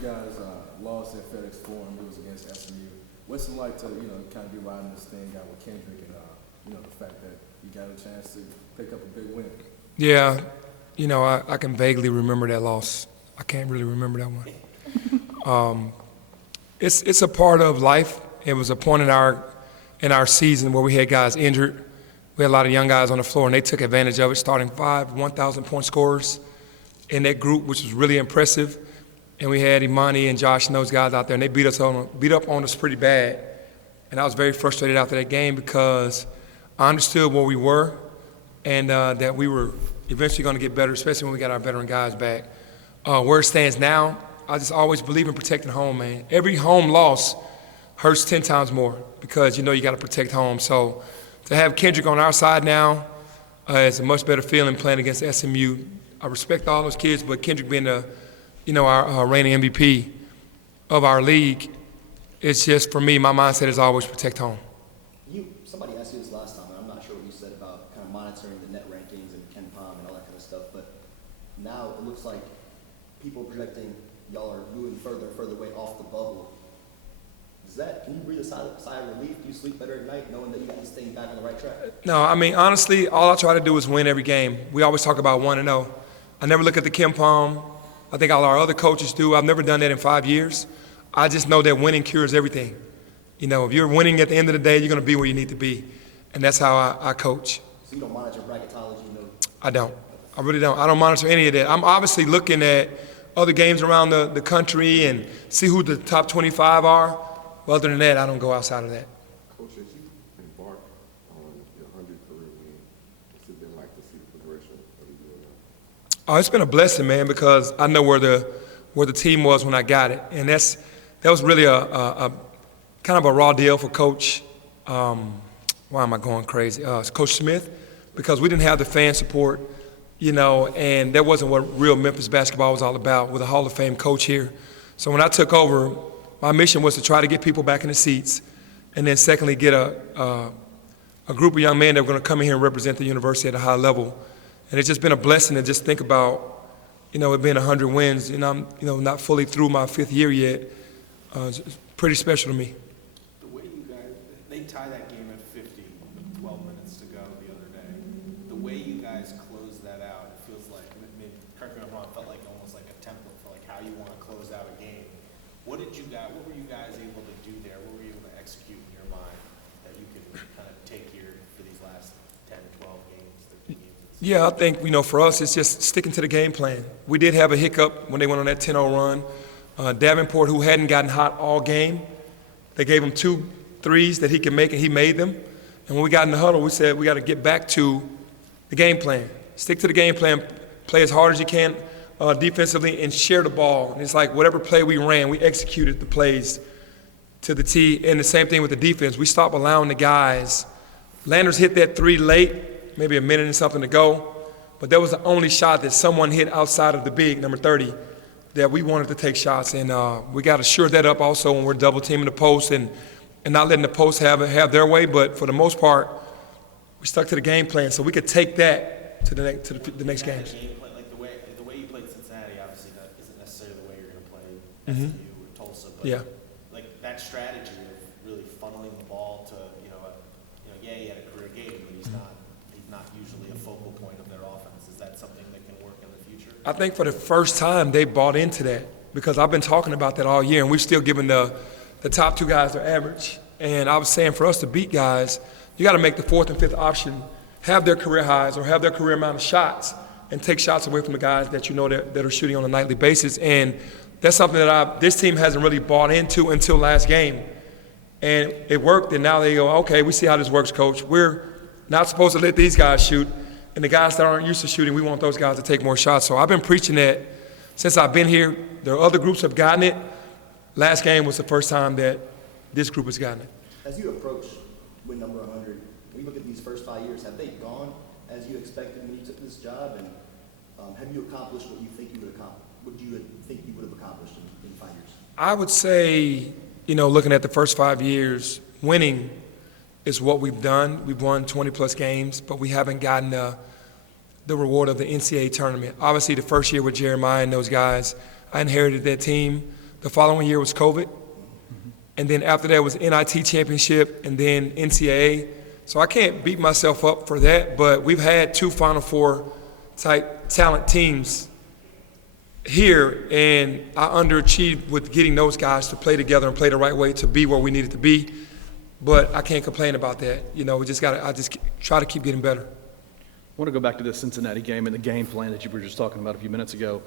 you guys lost at FedEx Forum. It was against SMU. What's it like to, kind of be riding this thing out with Kendrick and, the fact that you got a chance to pick up a big win? Yeah, I can vaguely remember that loss. I can't really remember that one. It's a part of life. It was a point in our season where we had guys injured. We had a lot of young guys on the floor, and they took advantage of it, starting 5 1,000-point scorers in that group, which was really impressive. And we had Imani and Josh and those guys out there, and they beat up on us pretty bad. And I was very frustrated after that game because I understood where we were and that we were eventually going to get better, especially when we got our veteran guys back. Where it stands now, I just always believe in protecting home, man. Every home loss hurts 10 times more because you got to protect home. So to have Kendrick on our side now is a much better feeling playing against SMU. I respect all those kids, but Kendrick being our reigning MVP of our league, it's just, for me, my mindset is always protect home. Somebody asked you this last time, and I'm not sure what you said about kind of monitoring the net rankings and Ken Pom and all that kind of stuff, but now it looks like people are projecting y'all are moving further and further away off the bubble. Can you breathe a sigh of relief? Do you sleep better at night knowing that you got this thing back on the right track? No, honestly, all I try to do is win every game. We always talk about 1-0. I never look at the Ken Pom. I think all our other coaches do. I've never done that in 5 years. I just know that winning cures everything. If you're winning at the end of the day, you're going to be where you need to be. And that's how I coach. So you don't monitor bracketology? I don't. I really don't. I don't monitor any of that. I'm obviously looking at other games around the country and see who the top 25 are. But other than that, I don't go outside of that. Coach, as you embark on your 100th career win, what's it been like to see the progression of the year now? Oh, it's been a blessing, man, because I know where the team was when I got it. And that was really a kind of a raw deal for Coach, why am I going crazy? Coach Smith, because we didn't have the fan support, and that wasn't what real Memphis basketball was all about with a Hall of Fame coach here. So when I took over, my mission was to try to get people back in the seats, and then secondly, get a group of young men that were going to come in here and represent the university at a high level. And it's just been a blessing to just think about, it being 100 wins, and I'm, not fully through my 5th year yet. It's pretty special to me. The way you guys, they tie that game at 50 with 12 minutes to go the other day. The way you guys close that out, it feels like, maybe correct me if I'm wrong, felt like almost like a template for like how you want to close out a game. What were you guys able to do there? What were you able to execute in your mind that you could kind of take here for these last 10, 12 games, 13 games? Yeah, I think, for us, it's just sticking to the game plan. We did have a hiccup when they went on that 10-0 run. Davenport, who hadn't gotten hot all game, they gave him 2 threes that he could make, and he made them. And when we got in the huddle, we said we got to get back to the game plan. Stick to the game plan, play as hard as you can defensively, and share the ball. And it's like whatever play we ran, we executed the plays to the T. And the same thing with the defense. We stopped allowing the guys. Landers hit that 3 late, maybe a minute and something to go. But that was the only shot that someone hit outside of the big, number 30, that we wanted to take shots. And we got to shore that up also when we're double teaming the post and not letting the post have their way. But for the most part, we stuck to the game plan so we could take that to the next games. Like the way you played Cincinnati, obviously that isn't necessarily the way you're going to play SMU or Tulsa. But Yeah. Like that strategy of really funneling the ball to he had a career game, but he's not usually a focal point of their offense. Is that something that can work in the future? I think for the first time they bought into that because I've been talking about that all year, and we've still given the top 2 guys their average. And I was saying for us to beat guys, you got to make the 4th and 5th option have their career highs or have their career amount of shots and take shots away from the guys that that are shooting on a nightly basis. And that's something that this team hasn't really bought into until last game. And it worked, and now they go, okay, we see how this works, Coach. We're not supposed to let these guys shoot. And the guys that aren't used to shooting, we want those guys to take more shots. So I've been preaching that since I've been here. There are other groups have gotten it. Last game was the first time that this group has gotten it. As you approach win number 100, when you look at these first 5 years, have they gone as you expected when you took this job? And have you accomplished what you think you would accomplish? What you think you would have accomplished in 5 years? I would say, looking at the first 5 years, winning is what we've done. We've won 20-plus games, but we haven't gotten the reward of the NCAA tournament. Obviously, the first year with Jeremiah and those guys, I inherited that team. The following year was COVID. And then after that was NIT championship and then NCAA. So I can't beat myself up for that, but we've had 2 Final Four type talent teams here, and I underachieved with getting those guys to play together and play the right way to be where we needed to be. But I can't complain about that. You know, I just try to keep getting better. I want to go back to the Cincinnati game and the game plan that you were just talking about a few minutes ago.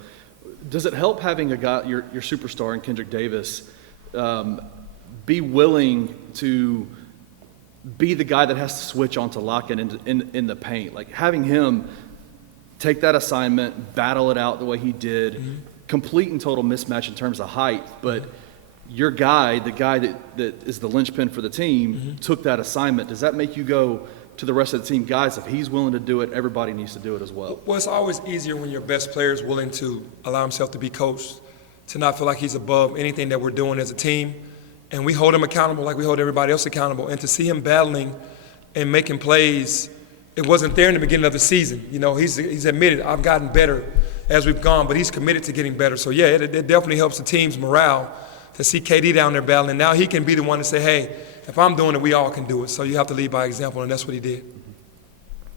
Does it help having a guy, your superstar in Kendrick Davis, be willing to be the guy that has to switch onto Lockett in the paint? Like having him take that assignment, battle it out the way he did, complete and total mismatch in terms of height, but your guy, the guy that is the linchpin for the team, took that assignment. Does that make you go to the rest of the team, guys, if he's willing to do it, everybody needs to do it as well? Well, it's always easier when your best player is willing to allow himself to be coached, to not feel like he's above anything that we're doing as a team. And we hold him accountable like we hold everybody else accountable. And to see him battling and making plays, it wasn't there in the beginning of the season. You know, he's admitted, I've gotten better as we've gone, but he's committed to getting better. So, yeah, it definitely helps the team's morale to see KD down there battling. Now he can be the one to say, hey, if I'm doing it, we all can do it. So you have to lead by example, and that's what he did.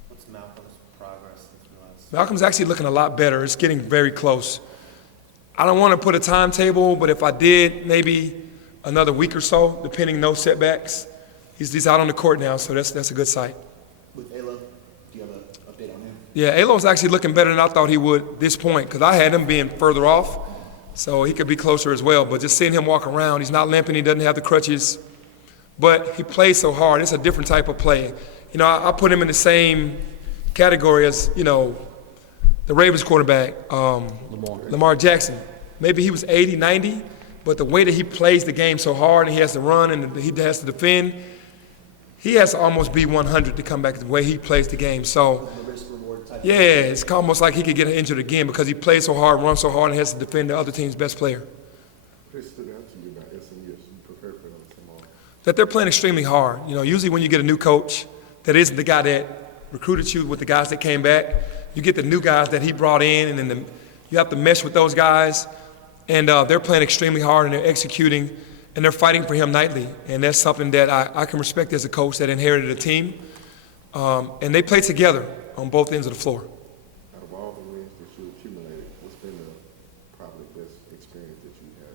What's Malcolm's progress since we last? Malcolm's actually looking a lot better. It's getting very close. I don't want to put a timetable, but if I did, maybe another week or so, depending no setbacks. He's out on the court now, so that's a good sight. With Alo, do you have an update on him? Yeah, Alo's actually looking better than I thought he would at this point, because I had him being further off, so he could be closer as well. But just seeing him walk around, he's not limping, he doesn't have the crutches, but he plays so hard. It's a different type of play. You know, I put him in the same category as, you know, the Ravens quarterback, Lamar Jackson. Maybe he was 80, 90, but the way that he plays the game so hard and he has to run and he has to defend, he has to almost be 100 to come back the way he plays the game. So, The risk-reward type. yeah, it's almost like he could get injured again because he plays so hard, runs so hard, and has to defend the other team's best player. What stood out to you about SMU as you prepare for them tomorrow? That they're playing extremely hard. You know, usually when you get a new coach that isn't the guy that recruited you with the guys that came back, you get the new guys that he brought in, and then you have to mesh with those guys. And they're playing extremely hard, and they're executing, and they're fighting for him nightly. And that's something that I can respect as a coach that inherited a team. And they play together on both ends of the floor. Out of all the wins that you accumulated, what's been the probably best experience that you had?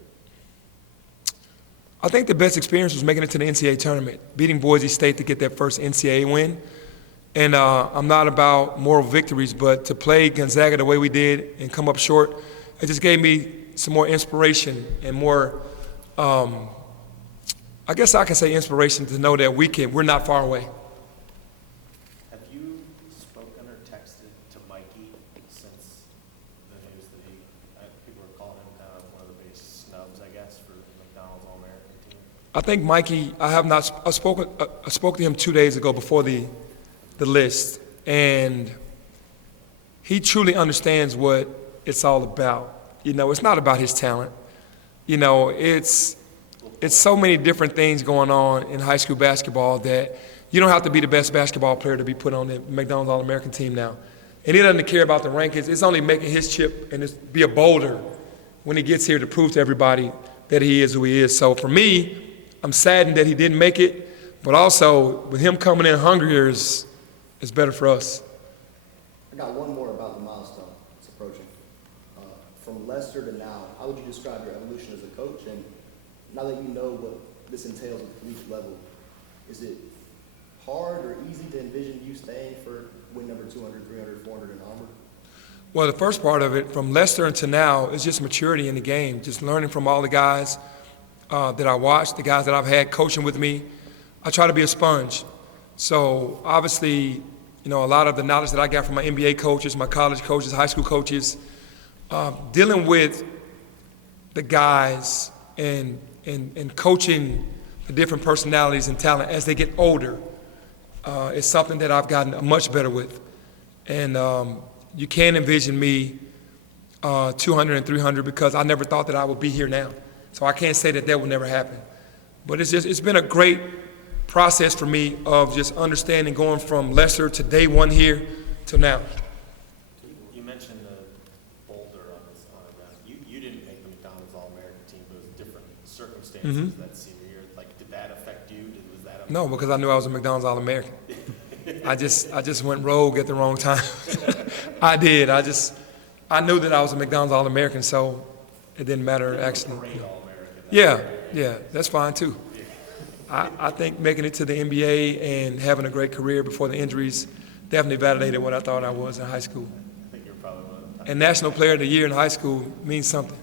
I think the best experience was making it to the NCAA tournament, beating Boise State to get that first NCAA win. And I'm not about moral victories, but to play Gonzaga the way we did and come up short, it just gave me some more inspiration and more, I guess I can say inspiration to know that we're not far away. Have you spoken or texted to Mikey since the news that people are calling him kind of one of the biggest snubs, I guess, for the McDonald's All-American team? I think Mikey, I spoke to him 2 days ago before the list, and he truly understands what it's all about. You know, it's not about his talent. You know, it's so many different things going on in high school basketball that you don't have to be the best basketball player to be put on the McDonald's All-American team now. And he doesn't care about the rankings. It's only making his chip and be a boulder when he gets here to prove to everybody that he is who he is. So for me, I'm saddened that he didn't make it, but also with him coming in hungrier is better for us. I got one more about the milestone that's approaching. From Lester to now, how would you describe your evolution as a coach? And now that you know what this entails at the collegiate level, is it hard or easy to envision you staying for win number 200, 300, 400 and onward? Well, the first part of it, from Lester to now, is just maturity in the game, just learning from all the guys that I watched, the guys that I've had coaching with me. I try to be a sponge. So obviously, you know, a lot of the knowledge that I got from my NBA coaches, my college coaches, high school coaches, dealing with the guys and coaching the different personalities and talent as they get older is something that I've gotten much better with. And you can't envision me 200 and 300 because I never thought that I would be here now. So I can't say that will never happen. But it's been a great process for me of just understanding going from Lester to day one here to now. You mentioned the boulder on it. You didn't make the McDonald's All-American team, but it was a circumstances that senior year. Like, did that affect you? Was that a No, because I knew I was a McDonald's All-American. I just went rogue at the wrong time. I did. I knew that I was a McDonald's All-American, so it didn't matter actually. parade All-American? Yeah, that's fine too. I think making it to the NBA and having a great career before the injuries definitely validated what I thought I was in high school. I think you're probably one of the And National Player of the Year in high school means something.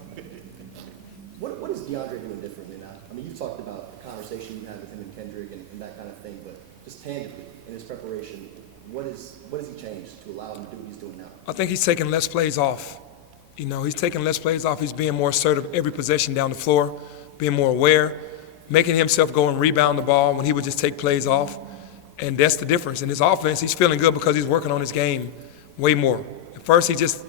What is DeAndre doing differently now? I mean, you talked about the conversation you had with him and Kendrick and that kind of thing, but just tangibly in his preparation, what has he changed to allow him to do what he's doing now? I think he's taking less plays off. You know, he's taking less plays off. He's being more assertive every possession down the floor, being more aware, making himself go and rebound the ball when he would just take plays off. And that's the difference. In his offense, he's feeling good because he's working on his game way more. At first, he just,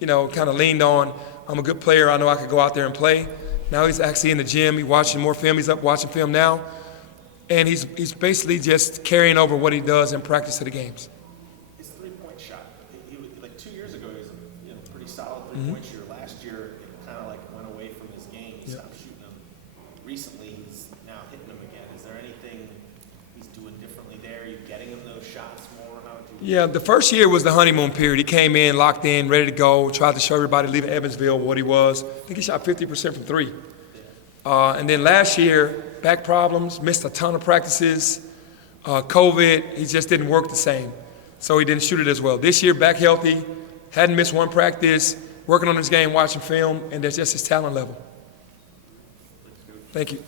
kind of leaned on, I'm a good player. I know I could go out there and play. Now he's actually in the gym. He's watching more film. He's up watching film now. And he's basically just carrying over what he does in practice of the games. his three-point shot. He was, like 2 years ago, he was a pretty solid three-point shooter. Last year, it kind of like went away from his game. He stopped shooting them. Recently, he's now hitting them again. Is there anything he's doing differently there? Are you getting him those shots more? How would you? Yeah, the first year was the honeymoon period. He came in, locked in, ready to go, tried to show everybody leaving Evansville what he was. I think he shot 50% from three. And then last year, back problems, missed a ton of practices, COVID, he just didn't work the same. So he didn't shoot it as well. This year, back healthy, hadn't missed one practice, working on his game, watching film, and that's just his talent level. Thank you.